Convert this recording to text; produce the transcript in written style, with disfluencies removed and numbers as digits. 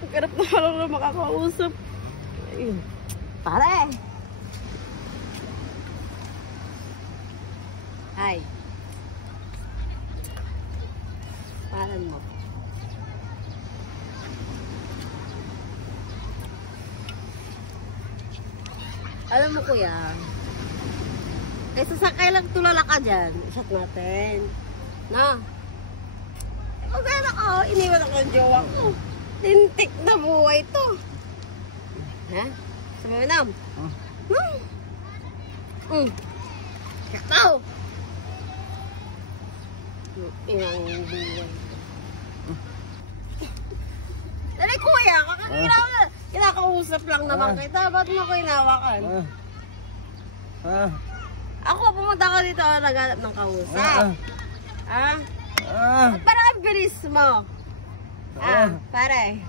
Magkarap na lang na makakausap. Ayun. Pare! Hi. Paran mo. Alam mo kuya, eh sasakay lang tulala ka dyan. Isat natin. Na. Kung gano'n ako, iniwan ako ng jowa ko. Lintik na buhay to. Ha? Sumunam? Kakaw! Inang buhay. Dali kuya, kakakiraw na. Kinakausap lang naman kita. Ba't mo ko inawakan? Ako, pumunta ko dito ako naghanap ng kausap. Parang ang bilis mo. Pare.